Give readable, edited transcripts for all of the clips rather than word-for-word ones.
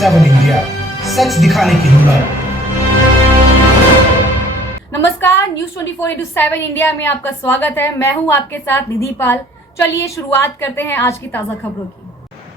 7 India, सच दिखाने की हिम्मत। नमस्कार, न्यूज 24/7 इंडिया में आपका स्वागत है। मैं हूं आपके साथ निधि पाल। चलिए शुरुआत करते हैं आज की ताजा खबरों की।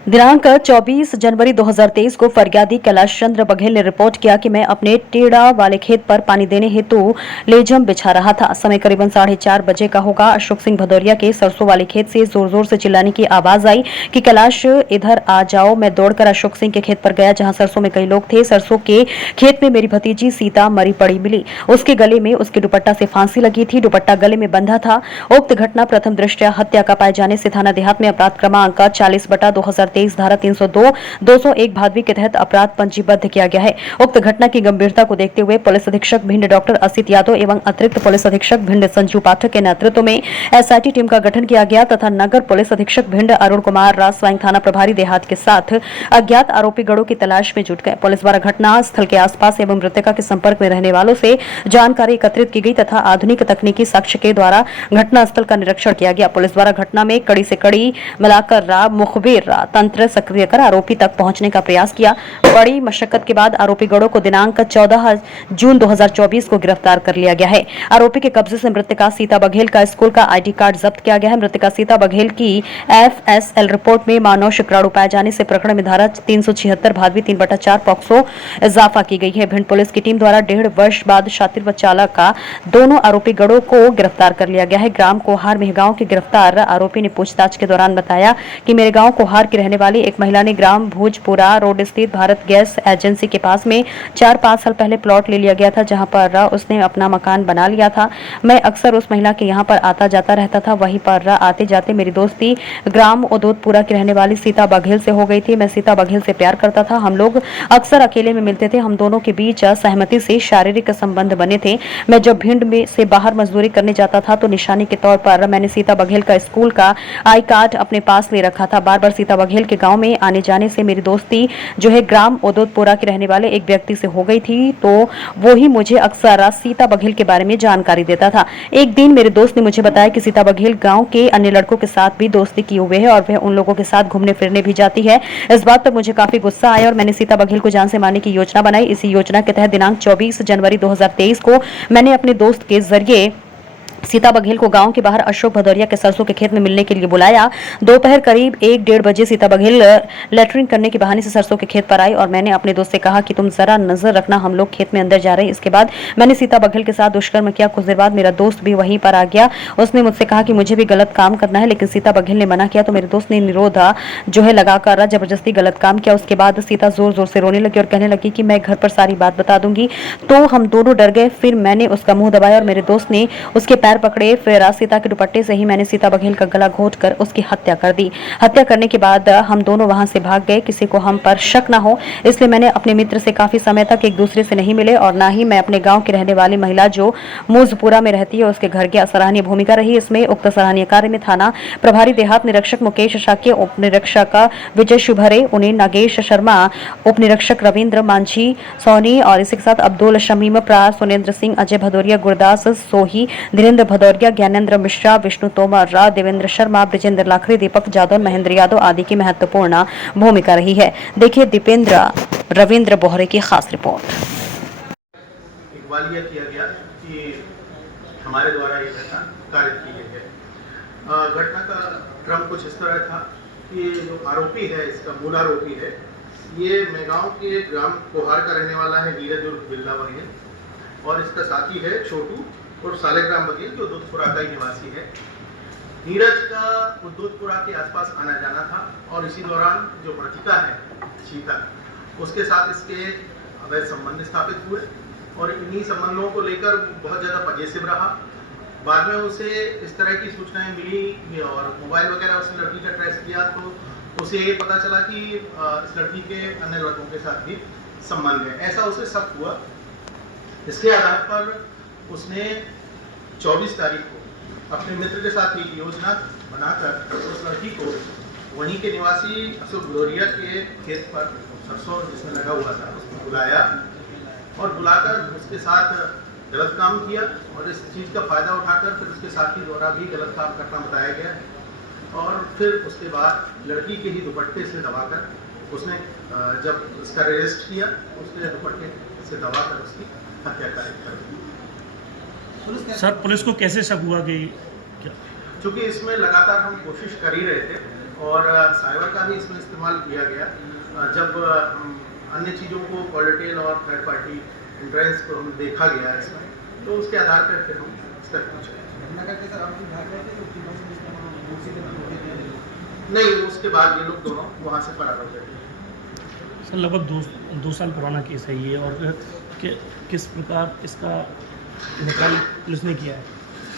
दिनांक 24 जनवरी 2023 को फरियादी कैलाश चंद्र बघेल ने रिपोर्ट किया कि मैं अपने टेड़ा वाले खेत पर पानी देने हेतु लेजम बिछा रहा था। समय करीबन 4:30 बजे का होगा। अशोक सिंह भदौरिया के सरसों वाले खेत से जोर जोर से चिल्लाने की आवाज आई कि कैलाश इधर आ जाओ। मैं दौड़कर अशोक सिंह के खेत पर गया जहां सरसों में कई लोग थे। सरसों के खेत में मेरी भतीजी सीता मरी पड़ी मिली। उसके गले में उसके दुपट्टा से फांसी लगी थी। दुपट्टा गले में बंधा था। उक्त घटना प्रथम दृष्टया हत्या का पाए जाने से थाना देहात में अपराध क्रमांक 40/2023 धारा 302, 201 भादवी के तहत अपराध पंजीबद्ध किया गया है। उक्त घटना की गंभीरता को देखते हुए पुलिस अधीक्षक भिंड डॉक्टर असित यादव एवं अतिरिक्त पुलिस अधीक्षक भिंड संजू पाठक के नेतृत्व में एसआईटी टीम का गठन किया गया तथा नगर पुलिस अधीक्षक भिंड अरुण कुमार राज स्वयं थाना प्रभारी देहात के साथ अज्ञात आरोपी गढ़ों की तलाश में जुट गए। पुलिस द्वारा घटना स्थल के आसपास एवं मृतका के संपर्क में रहने वालों से जानकारी एकत्रित की गई तथा आधुनिक तकनीकी साक्ष्य के द्वारा घटना स्थल का निरीक्षण किया गया। पुलिस द्वारा घटना में कड़ी से कड़ी मिलाकर मुखबिर तंत्र सक्रिय कर आरोपी तक पहुंचने का प्रयास किया। बड़ी मशक्कत के बाद आरोपी गढ़ों को दिनांक 14 जून 2024 को गिरफ्तार कर लिया गया है। आरोपी के कब्जे से मृतका सीता बघेल का स्कूल का आईडी कार्ड जब्त किया गया है। मृतका सीता बघेल की एफएसएल रिपोर्ट में मानव शुक्राणु पाए जाने से प्रकरण में धारा 376 भादवी 3/4 पॉक्सो इजाफा की गई है। भिंड पुलिस की टीम द्वारा 1.5 वर्ष बाद शातिर व चालक का दोनों आरोपी गढ़ों को गिरफ्तार कर लिया गया है। ग्राम कोहार मेहगांव के गिरफ्तार आरोपी ने पूछताछ के दौरान बताया कि मेरे गांव कोहार की रहने वाली एक महिला ने ग्राम भोजपुरा रोड स्थित भारत गैस एजेंसी के पास में 4-5 साल पहले प्लॉट ले लिया गया था जहां पर उसने अपना मकान बना लिया था। मैं अक्सर उस महिला के यहां पर आता जाता रहता था। वहीं पर आते जाते मेरी दोस्ती ग्राम उदोदपुरा की रहने वाली सीता बघेल से हो गई थी। मैं सीता बघेल से प्यार करता था। हम लोग अक्सर अकेले में मिलते थे। हम दोनों के बीच सहमति से शारीरिक संबंध बने थे। मैं जब भिंड में से बाहर मजदूरी करने जाता था तो निशानी के तौर पर मैंने सीता बघेल का स्कूल का आई कार्ड अपने पास ले रखा था। बार बार सीता बघेल के गाँव में आने जाने से मेरी दोस्ती जो है ग्राम उदोदपुरा के रहने वाले एक व्यक्ति से हो गई थी तो वो ही मुझे अक्सर सीता बघेल के बारे में जानकारी देता था। एक दिन मेरे दोस्त ने मुझे बताया कि सीता बघेल गांव के अन्य लड़कों के साथ भी दोस्ती किए हुए है और वह उन लोगों के साथ घूमने फिरने भी जाती है। इस बात पर मुझे काफी गुस्सा आया और मैंने सीता बघेल को जान से मारने की योजना बनाई। इसी योजना के तहत दिनांक 24 जनवरी 2023 को मैंने अपने दोस्त के जरिए सीता बघेल को गांव के बाहर अशोक भदौरिया के सरसों के खेत में मिलने के लिए बुलाया। दोपहर करीब 1-1:30 बजे सीता बघेल लेटरिन करने के बहाने से सरसों के खेत पर आई और मैंने अपने दोस्त से कहा कि तुम जरा नजर रखना, हम लोग खेत में अंदर जा रहे हैं। इसके बाद मैंने सीता बघेल के साथ दुष्कर्म किया। कुछ देर बाद मेरा दोस्त भी वहीं पर आ गया। उसने मुझसे कहा कि मुझे भी गलत काम करना है, लेकिन सीता बघेल ने मना किया तो मेरे दोस्त ने निरोधा जो है लगाकर जबरदस्ती गलत काम किया। उसके बाद सीता जोर जोर से रोने लगी और कहने लगी कि मैं घर पर सारी बात बता दूंगी। तो हम दोनों डर गए। फिर मैंने उसका मुंह दबाया और मेरे दोस्त ने उसके पैर पकड़े। फिर सीता के दुपट्टे से ही मैंने सीता बघेल का गला घोंटकर उसकी हत्या कर दी। हत्या करने के बाद हम दोनों वहां से भाग गए। किसी को हम पर शक ना हो इसलिए मैंने अपने मित्र से काफी समय तक एक दूसरे से नहीं मिले और ना ही मैं अपने गांव की रहने वाली महिला जो मूजपुरा में रहती है उसके घर की सराहनीय भूमिका रही। इसमें उक्त सराहनीय कार्य में थाना प्रभारी देहात निरीक्षक मुकेश शाक्य, उप निरीक्षक विजय शुभरे, उन्हें नागेश शर्मा, उप निरीक्षक रविंद्र मांझी सोनी और इसी के साथ अब्दुल शमीम प्रा, सुनेंद्र सिंह, अजय भदौरिया, गुरदास सोही, धीरेन्द्र भदौरिया, ज्ञानेंद्र मिश्रा, विष्णु तोमर, देवेंद्र शर्मा, ब्रिजेंद्र लाखरी, दीपक जादव, महेंद्र यादव आदि की महत्वपूर्ण भूमिका रही है। देखिए दीपेंद्र रविंद्र बोहरे की खास रिपोर्ट। इकबाल यह किया गया कि हमारे द्वारा ये घटना कारित की गई है। घटना का क्रम कुछ इस तरह था कि जो आरोपी है, इसका मूल आरोपी है, ये मेगांव के ग्राम कोहार का रहने वाला है नीरज उर्फ बिल्ला बघेल और इसका साथी है छोटू और सालेग्राम बघेल जो उदोदपुरा का ही निवासी है। नीरज का उदोदपुरा के आसपास आना जाना था और इसी दौरान जो मृतिका है सीता, उसके साथ इसके अवैध संबंध स्थापित हुए और इन्हीं संबंधों को लेकर बहुत ज़्यादा पजेसिव रहा। बाद में उसे इस तरह की सूचनाएं मिली और मोबाइल वगैरह उसने लड़की का ट्रेस किया तो उसे ये पता चला कि इस लड़की के अन्य लड़कों के साथ भी संबंध है, ऐसा उसे शक हुआ। इसके आधार पर उसने 24 तारीख को अपने मित्र के साथ एक योजना बनाकर उस लड़की को वहीं के निवासी अशोक भदौरिया के खेत पर सरसों जिसमें लगा हुआ था उसमें बुलाया और बुलाकर उसके साथ गलत काम किया और इस चीज़ का फ़ायदा उठाकर फिर उसके साथी द्वारा भी गलत काम करना बताया गया और फिर उसके बाद लड़की के ही दुपट्टे से दबाकर उसने जब इसका अरेस्ट किया उसने दुपट्टे से दबाकर उसकी हत्या कर दी। सर पुलिस को कैसे शक हुआ कि क्या? चूँकि इसमें लगातार हम कोशिश कर ही रहे थे और साइबर का भी इसमें इस्तेमाल किया गया। जब अन्य चीज़ों को पॉलिटिकल और थर्ड पार्टी इंट्रेंस को हम देखा गया इसमें, तो उसके आधार पर फिर हम इस तक पहुँचे। नहीं, उसके बाद ये लोग दोनों वहाँ से फरार हो गए। सर लगभग दो साल पुराना केस है ये, और किस प्रकार इसका निकाल पुलिस ने किया है?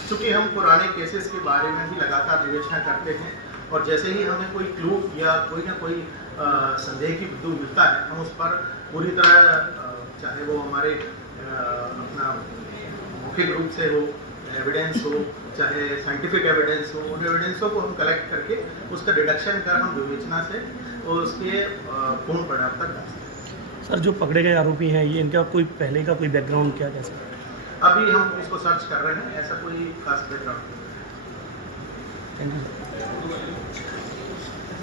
चूँकि हम पुराने केसेस के बारे में भी लगातार विवेचना करते हैं और जैसे ही हमें कोई क्लू या कोई ना कोई संदेह की बिंदु मिलता है, हम उस पर पूरी तरह चाहे वो हमारे अपना मौखिक रूप से हो, एविडेंस हो, चाहे साइंटिफिक एविडेंस हो, उन एविडेंसों को हम कलेक्ट करके उसका डिडक्शन कर हम विवेचना से और उसके पूर्ण परिणाम तक पहुँचते हैं। सर जो पकड़े गए आरोपी हैं ये इनका कोई पहले का कोई बैकग्राउंड क्या कैसा? अभी हम इसको सर्च कर रहे हैं, ऐसा कोई खास बैकग्राउंड नहीं है। Thank you.